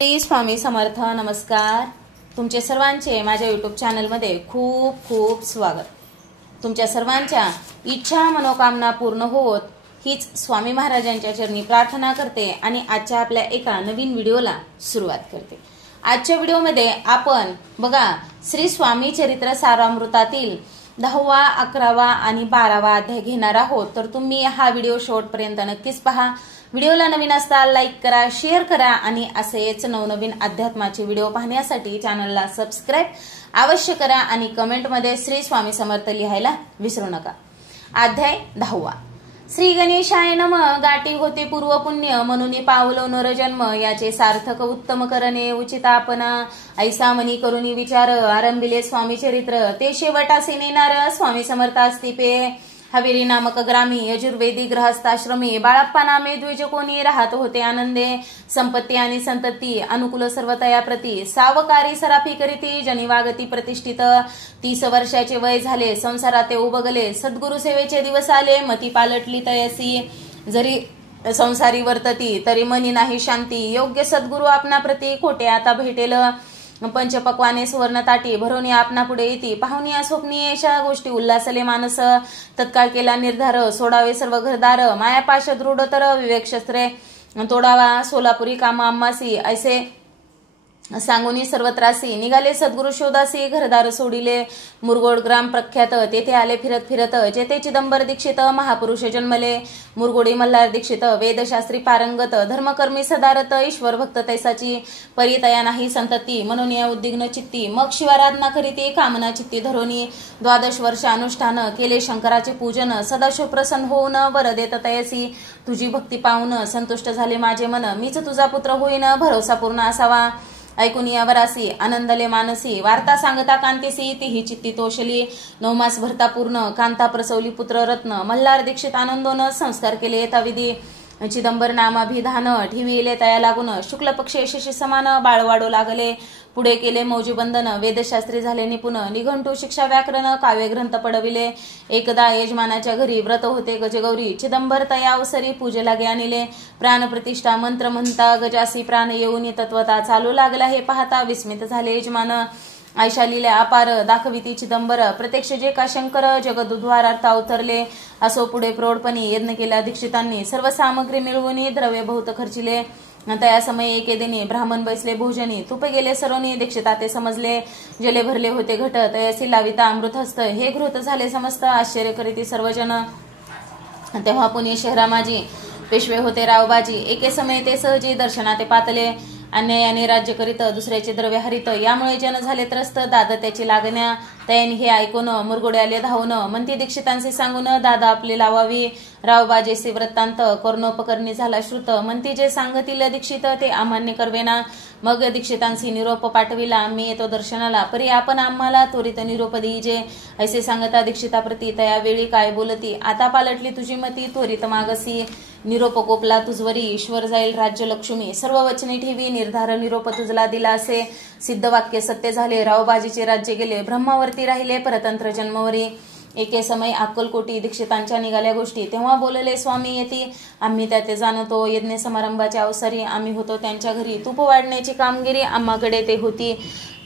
श्री स्वामी समर्थ. नमस्कार. तुमचे सर्वांचे माझ्या यूट्यूब चॅनलमध्ये खूप खूप स्वागत. तुमच्या सर्वांच्या इच्छा मनोकामना पूर्ण होत हीच स्वामी महाराजांच्या चरणी प्रार्थना करते आणि आजच्या आपल्या एका नवीन व्हिडिओला सुरुवात करते. आजच्या व्हिडिओमध्ये आपण बघा श्री स्वामी चरित्र सारामृतातील 10वा 11वा आणि 12वा अध्याय घेणार आहोत. तर तुम्ही हा व्हिडिओ शेवटपर्यंत नक्कीच पहा. व्हिडिओला नवीन असता लाईक करा, शेअर करा आणि असेच नवनवीन अध्यात्माचे व्हिडिओ पाहण्यासाठी चॅनलला सबस्क्राईब अवश्य करा आणि कमेंटमध्ये श्री स्वामी समर्थ लिहायला विसरू नका. अध्याय 10वा. श्री गणेशाय नम. गाठी होते पूर्व पुण्य म्हणून पावलो नरजन्म, याचे सार्थक उत्तम करणे उचितापना. ऐसा मनी करुणी विचार आरंभिले स्वामी चरित्र, ते शेवटासी नेणार स्वामी समर्थ अस्तिपे. हवेली नामक ग्रामी यजुर्वेदी गृहस्थाश्रमी बाळप्पा नामे द्विज कोणी राहत होते आनंदे. संपत्ती आणि संतती अनुकूल सर्वतया प्रती, सावकारी सराफी करीती जनिवागती प्रतिष्ठित. 30 वर्षाचे वय झाले, संसारात ते उबगले. सद्गुरु सेवेचे दिवस आले, मती पालटली तयसी. जरी संसारी वर्तती तरी मनी नाही शांती, योग्य सद्गुरु आपणा प्रती खोटे आता भेटेल. पंचपक्वाने सुवर्ण ताटी भरून आपणा पुढे येती, पाहुणी स्वप्नी अशा गोष्टी उल्हासले मानस. तत्काळ केला निर्धार, सोडावे सर्व घरदार. मायापाश दृढ तर विवेक शस्त्रे तोडावा, सोलापुरी काम आम्हासी. ऐसे सांगुनी सर्वत्रासी, निघाले सद्गुरु शोधासी. घरदार सोडिले मुरगोड ग्राम प्रख्यात, तेथे आले फिरत फिरत. जेथे चिदंबर दीक्षित महापुरुष जन्मले. मुरगोडी मल्हार दीक्षित वेदशास्त्री पारंगत, धर्मकर्मी सदारत. ईश्वर भक्त तैसाची परितया नाही संतती, म्हणून या उद्विग्न चित्ती. मग शिवाराधना करीते कामना चित्ती धरोनी. 12 वर्ष अनुष्ठान केले शंकराचे पूजन, सदाशिव प्रसन्न होऊन वर देत तयसी. तुझी भक्ती पाहून संतुष्ट झाले माझे मन, मीच तुझा पुत्र होईन भरोसा पूर्ण असावा. ऐकून यावरासी आनंदले मानसी, वार्ता सांगता कांतीसी. तीही चित्ती तोषली. 9 मास भरता पूर्ण, कांता प्रसवली पुत्र रत्न. मल्हार दीक्षित आनंदोन संस्कार केले यथाविधी. चिदंबर नामाभिधान ठेविले तया लागून. शुक्ल पक्ष यशस्वी समान बाळ वाढू लागले. पुढे केले मौजी बंधन, वेदशास्त्री झाले निपुण. निघंटू शिक्षा व्याकरण काव्य ग्रंथ पडविले. एकदा यजमानाच्या घरी व्रत होते गजगौरी. चिदंबर तया अवसरी पूजेला आणले. प्राण प्रतिष्ठा मंत्र म्हणता गजासी प्राण येऊन तत्वता चालू लागला. हे पाहता विस्मित झाले यजमान. आयशा लिल्या अपार दाखविती चिदंबर, प्रत्यक्ष जे का शंकर जगदुद्वारार्थ अवतरले. असो पुढे प्रौढपणी यज्ञ केला दीक्षितांनी. सर्व सामग्री मिळवून द्रव्य बहुत खर्चिले. तया समय एके दिनी ब्राह्मण बैसले भोजनी. तुप गेले सरोनी दीक्षिता ते समजले. जले भरले होते घट, तयसी लाविता अमृत हस्त. हे घृत झाले समस्त, आश्चर्य करीती सर्वजन. तेव्हा पुणे शहरा माझी पेशवे होते रावबाजी. एके समय ते सहजी दर्शनाते पातले. अन्यायाने राज्य करीत दुसऱ्याचे द्रव्य हरित, यामुळे जन झाले त्रस्त. दादा त्याची लागण्या तयानी हे ऐकून मुरगोडे आले धावून. म्हणती दीक्षितांशी सांगून दादा आपले लावावी. रावबाजेसी वृत्तांत कर्णोपकरणी झाला श्रुत. म्हणती जे सांगतील दीक्षित ते अमान्य करवेना. मग दीक्षितांशी निरोप पाठविला, मी येतो दर्शनाला. परी आपण आम्हाला त्वरित निरोप देईजे. ऐसे सांगता दीक्षिताप्रती तया वेळी काय बोलती. आता पालटली तुझी मती त्वरित मागसी. निरोप कोपला तुझवरी, ईश्वर जाईल राज्य लक्ष्मी. सर्व वचने ठेवी निर्धार निरोप तुझला दिला असे. सिद्ध वाक्य सत्य झाले, रावबाजीचे राज्य गेले. ब्रह्मावरती राहिले परतंत्र जन्मवरी. एके समय अक्कलकोटी दीक्षितांच्या निघाल्या गोष्टी. तेव्हा बोलले स्वामी येती, आम्ही त्याते जाणतो. यज्ञ समारंभाच्या अवसरी आम्ही होतो त्यांच्या घरी. तूप वाढण्याची कामगिरी आम्हाकडे ते होती.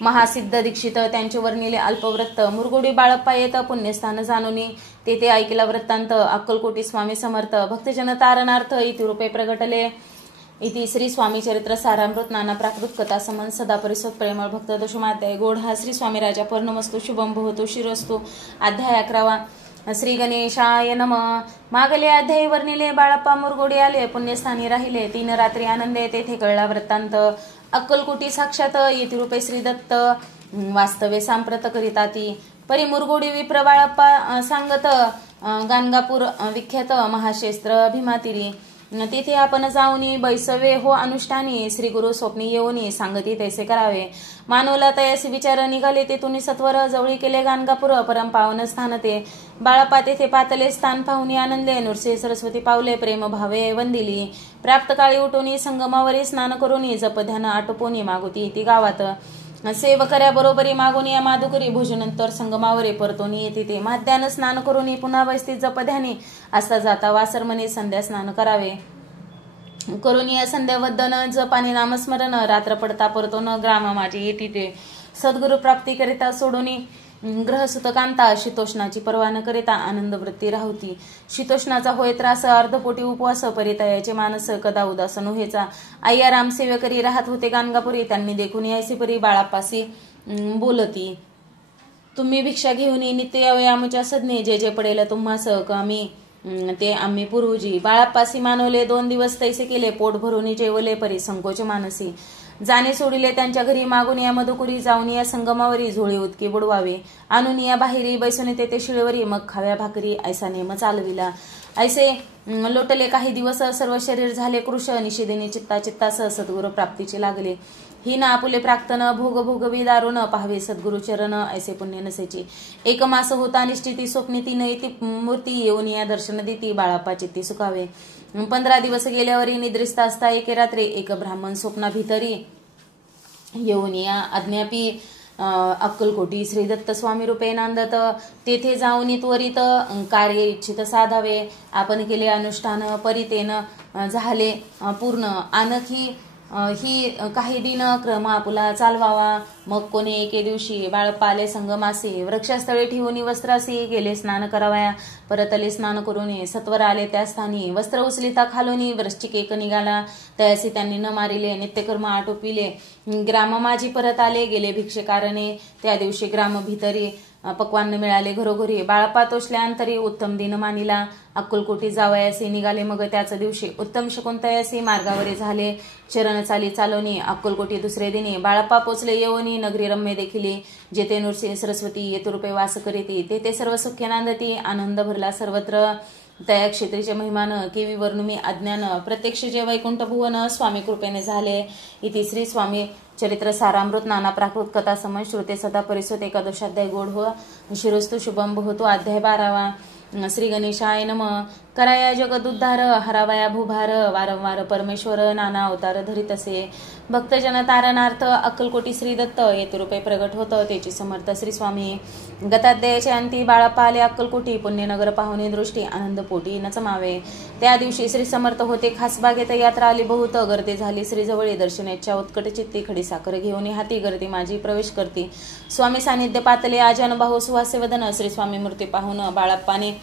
महासिद्ध दीक्षित त्यांचे वर्णिले अल्पवृत्त. मुरगोडी बाळप्पा येत पुण्यस्थान जाणूनी. तेथे ऐकला वृत्तांत अक्कलकोटी स्वामी समर्थ. भक्तजन तारणार्थ इति रूपे प्रगटले. इति श्री स्वामी चरित्र सारामृत नाना प्राकृत कथा समन सदा परिसोत प्रेमळ भक्त दशमाध्याय. गोड हा श्री स्वामी राजा पर्णमस्तु शुभम भवतु शिरस्तु. अध्याय 11वा. श्री गणेशाय नम. मागले अध्याय वर्णिले बाळप्पा मुरगोडी आले. पुण्यस्थानी राहिले 3 रात्री आनंदे. तेथे कळला वृत्तांत. अक्कलकोटी साक्षात येती रूपे श्री दत्त. वास्तवे सांप्रत करिताती. परी मुरगोडी विप्र बाळप्पा सांगत गाणगापूर विख्यात महाशस्त्र भीमातिरी. तेथे आपण जाऊनी बैसवे हो अनुष्ठानी. श्री गुरु स्वप्नी येऊनी सांगती तैसे करावे. मानवला तयासी विचार निघाले तेथून सत्वर. जवळी केले गाणगापूर परम पावन स्थान ते. बाळप्पा तेथे पातले स्थान पाहुनी आनंदे. नृसिंह सरस्वती पावले प्रेम भावे वंदिली. प्राप्त काळी उठोनी संगमावरी स्नान करूनी. जप ध्यान आटोपोनी मागुती ती गावात. सेवकऱ्या बरोबरी मागून या माधुकरी. भोजनंतर संगमावरे परतोनी येते ते. माध्यान स्नान करूनी पुन्हा बसती जप ध्यानी. असता जाता वासरमने संध्या स्नान करावे. करुणीय संध्यावदन जपानी नामस्मरण रात्र पडता परतो न ग्राम माझी येती ते सद्गुरु प्राप्ती करिता सोडून ग्रहसुत कांता शीतोष्णाची पर्वा न करिता आनंद वृत्ती राहुती शीतोष्णाचा होय त्रास अर्धपोटी उपवास परितयाचे मानस कदा उदास नोहेचा आय्या राम सेवे करी राहत होते गाणगापुरी त्यांनी देखून यायसी परी बाळापासी बोलती तुम्ही भिक्षा घेऊन नित्य यावे आमच्या सदने जे जे पडेल तुम्हास कमी ते आम्ही पूर्वजी बाळापासी मानवले 2 दिवस तैसे केले पोट भरून जेवले परी संकोच मानसी जाणे सोडिले त्यांच्या घरी मागून या मधुकुरी जाऊन या संगमावरी झोळी उदकी बुडवावे आणून या बाहेरी बैसून तेथे शिळवरी मग खाव्या भाकरी ऐसा नेम चालविला ऐसे लोटले काही दिवस सर्व शरीर झाले कृश निषेधीने चित्ता चित्तास सद्गुरु प्राप्तीचे लागले ही ना आपुले प्राक्तन भोग भोगवी दारुण पाहावे सद्गुरु चरण ऐसे पुण्य नसेची 1 मास होता निश्चिती स्वप्नी ती नयती मूर्ती येऊन या दर्शन देती बाळापा चित्ती सुखावे 15 दिवस गेल्यावरी निद्रिस्ता असता एके रात्री एक ब्राह्मण स्वप्ना भितरी येऊन या अज्ञापी अक्कलकोटी श्री दत्त स्वामी रूपे नांदत तेथे जाऊन त्वरित कार्य इच्छित साधावे आपण केले अनुष्ठान परितेन झाले पूर्ण आणखी ही काही दिन क्रम आपुला चालवावा मग कोणी एके दिवशी बाळपाले संगमासी वृक्षस्थळी ठेवून वस्त्रासी गेले स्नान करावया परतले स्नान करून सत्वर आले त्या स्थानी वस्त्र उचलिता खालोनी वृश्चिक एक निघाला तयासी त्यांनी न मारिले नित्यकर्म आटोपिले ग्राम माझी परत आले गेले भिक्षेकारणे त्या दिवशी ग्राम भितरी पक्वान्न मिळाले घरोघरी बाळपा तोषल्यानंतरी उत्तम दिन मानिला अक्कलकोटी जावयासी निघाले मग त्याच दिवशी उत्तम शकुंतयासी मार्गावरी झाले चरण चाली चालवणी अक्कलकोटी दुसरे दिनी बाळपा पोचले येवनी नगरी रम्य देखिली जेथे नृसिंह सरस्वती येतुरूपे वास करीती तेथे सर्व सुख्य नांदती आनंद भरला सर्वत्र तया क्षेत्रीचे महिमान केवी वर्णुमी अज्ञान प्रत्यक्ष जे वैकुंठ भुवन स्वामी कृपेने झाले इति श्री स्वामी चरित्र सारामृत नाना प्राकृत कथा समज श्रुते सदा परिसोत एकादशाध्याय गोड हो शिरस्तु शुभम होतो अध्याय 12वा श्री गणेशाय नम कराया जगदुद्धार हरावया भूभार वारंवार परमेश्वर नाना अवतार धरीत असे भक्तजन तारणार्थ अक्कलकोटी श्री दत्त येतुरूपे प्रगट होतं त्याची समर्थ श्री स्वामी गताध्यायाचे अंती बाळापा आले अक्कलकोटी पुण्यनगर पाहुणे दृष्टी आनंद पोटी नचमावे त्या दिवशी श्री समर्थ होते खास बागेत यात्रा आली बहुत गर्दी झाली श्री जवळी दर्शनेच्या उत्कट चित्ती खडी साखर घेऊन हाती गर्दी माझी प्रवेश करती स्वामी सानिध्य पातले आजन बाहू सुहास्य वदन श्री स्वामी मूर्ती पाहून बाळाप्पाने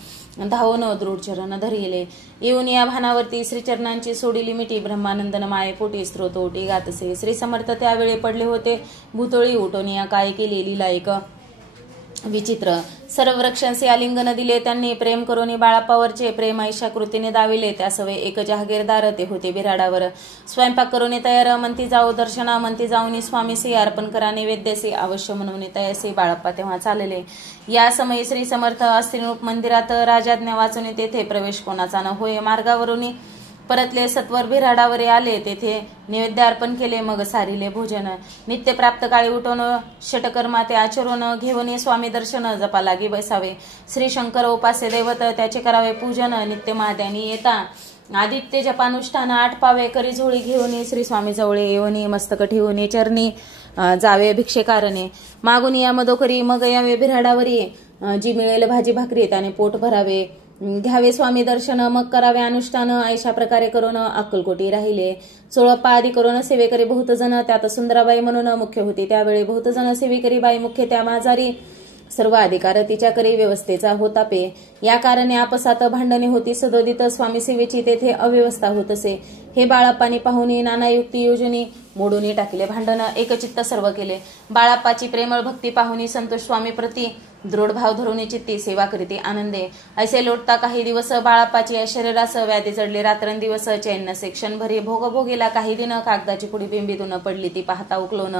धावून दृढ चरण धरिले येऊन या भानावरती श्रीचरणांची सोडिली मिठी ब्रह्मानंदन मायेपोटी स्त्रोतोटी गातसे श्री समर्थ त्यावेळी पडले होते भूतोळी उठून या काय केलेली लायक विचित्र सर्व वृक्षांचे आलिंगन दिले त्यांनी प्रेम करून बाळापावरचे प्रेम ऐशा कृतीने दाविले त्यासवे एक जहागीरदार ते होते बिराडावर स्वयंपाक करून तयार म्हणती जाऊ दर्शना म्हणती जाऊन स्वामीसे अर्पण करा नैवेद्यसे अवश्य म्हणून तयासे बाळाप्पा तेव्हा चालले या समयी श्री समर्थ अस्तिरूप मंदिरात राजाज्ञा वाचून तेथे प्रवेश कोणाचा न होय मार्गावरून परतले सत्वर बिराडावरे आले तेथे नैवेद्य अर्पण केले मग सारिले भोजन नित्य प्राप्त काळी उठून षटकर्मा ते आचरून घेऊन स्वामी दर्शन जपा लागी बसावे श्री शंकर उपास्य दैवत त्याचे करावे पूजन नित्य महाद्यानी येता आदित्य जपानुष्ठान 8 पावे करी झोळी घेऊन श्री स्वामी जवळे येऊन मस्तक ठेवून चरणी जावे भिक्षेकारणे मागून या मधोकरी मग यावे बिराडावरी जी मिळेल भाजी भाकरी त्याने पोट भरावे घ्यावे स्वामी दर्शन मग करावे अनुष्ठान अशा प्रकारे करून अक्कलकोटी राहिले 16 आदी करून सेवेकरी बहुत जण त्यात सुंदराबाई म्हणून मुख्य होती त्यावेळी बहुत जण सेवेकरी बाई मुख्य त्या माझारी सर्व अधिकार तिच्याकडे व्यवस्थेचा होता पे या कारणे आपसात भांडणे होती सदोदित स्वामी सेवेची तेथे अव्यवस्था होत असे हे बाळाप्पानी पाहुणी नाना युक्ती योजनी मोडून टाकले भांडण एकचित्त सर्व केले बाळाप्पाची प्रेमळ भक्ती पाहुणी संतोष स्वामी प्रती दृढ भाव धरून चित्ती सेवा करीती आनंदे ऐसे लोटता काही दिवस बाळाप्पाची शरीरास व्याधी चढले रात्रंदिवस चैन नसे क्षणभरी भोगभोगीला काही दिन कागदाची पुडी बिंबीतून पडली ती पाहता उकलोन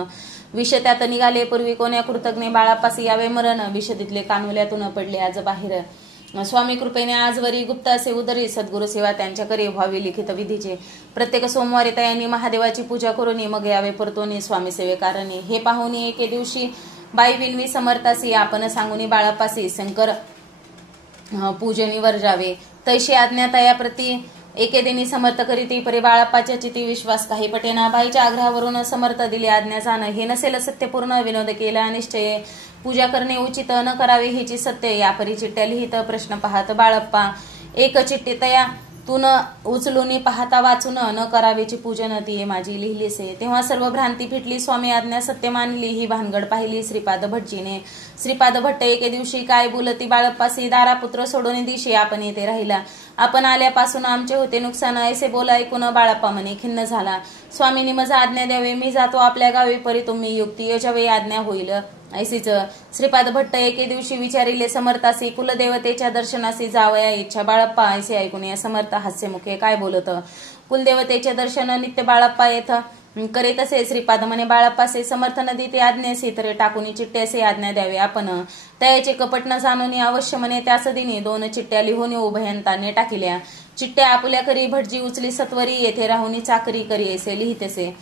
विष त्यात निघाले पूर्वी कोण्या कृतज्ञ बाळाप्पासी यावे मरण विष तिथले कानोल्यातून पडले आज बाहेर स्वामी कृपेने आजवरी गुप्त असे उदरी सद्गुरु सेवा त्यांच्याकडे व्हावी लिखित विधीचे प्रत्येक सोमवारी त्यांनी महादेवाची पूजा करून मग यावे परतोनी स्वामी सेवेकारणे हे पाहुणी एके दिवशी बाई विनवी समर्थासी आपण सांगूनी बाळाप्पासी शंकर पूजनीवर जावे तैशी आज्ञा तया प्रती एकेदिनी समर्थ करीती परी बाळाप्पाच्या चिती विश्वास काही पटेना बाईच्या आग्रहावरून समर्थ दिले आज्ञा जाण हे नसेल सत्यपूर्ण विनोद केला निश्चय पूजा करणे उचित न करावे हिची सत्य या परी चिठ्ठ्या लिहित प्रश्न पाहत बाळप्पा एक चिठ्ठी तया तू न उचलून पाहता वाचून न करावेची पूजन ती माझी लिहिलीसे. तेव्हा सर्व भ्रांती फिटली, स्वामी आज्ञा सत्य मानली. ही भानगड पाहिली श्रीपाद भटजीने. श्रीपाद भट्ट एके दिवशी काय बोलती बाळप्पासी, दारापुत्र सोडून दिशी आपण येथे राहिला. आपण आल्यापासून आमचे होते नुकसान, ऐसे बोल ऐकून बाळप्पा म्हणे खिन्न झाला. स्वामींनी मजा आज्ञा द्यावे, मी जातो आपल्या गावी, परी तुम्ही युक्ती योजावे आज्ञा होईल. ऐसीच श्रीपाद भट्ट एके दिवशी विचारिले समर्थासी, कुलदेवतेच्या दर्शनासी जावया इच्छा. बाळप्पा ऐसे ऐकून या समर्थ हास्यमुखे काय बोलत. कुलदेवतेचे दर्शन नित्य बाळप्पा येथ करीत असे. श्रीपाद म्हणे बाळप्पासे, समर्थ नदी ते आज्ञेसी तरे टाकून चिठ्ठ्यासे आज्ञा द्यावे आपण. तयाचे कपट न जाणून अवश्य म्हणे त्यास दिनी 2 चिठ्ठ्या लिहून उभयंताने टाकिल्या. चिठ्ठ्या आपुल्या करी भटजी उचली सत्वरी, येथे राहुनी चाकरी करी असे लिहितेसे.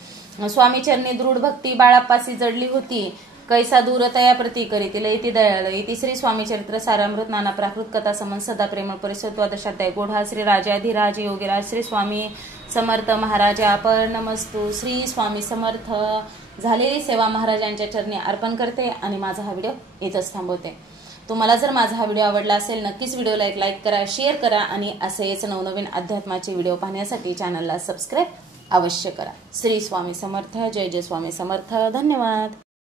स्वामी चरणी दृढ भक्ती बाळप्पासी जडली होती, कैसा दूर तया प्रती करीतील इति दयाळ. इति श्री स्वामी चरित्र सारामृत नाना प्राकृत कथा समन सदा प्रेम परिसत्वादशाध्याय. गोढा श्री राजाधिराज योगीराज श्री स्वामी समर्थ महाराजा पर नमस्तु. श्री स्वामी समर्थ. झालेली सेवा महाराजांच्या चरणी अर्पण करते आणि माझा हा व्हिडिओ इथंच थांबवते. तुम्हाला जर माझा हा व्हिडिओ आवडला असेल नक्कीच व्हिडिओला एक लाईक करा, शेअर करा आणि असेच नवनवीन अध्यात्माचे व्हिडिओ पाहण्यासाठी चॅनलला सबस्क्राईब अवश्य करा. श्री स्वामी समर्थ. जय जय स्वामी समर्थ. धन्यवाद.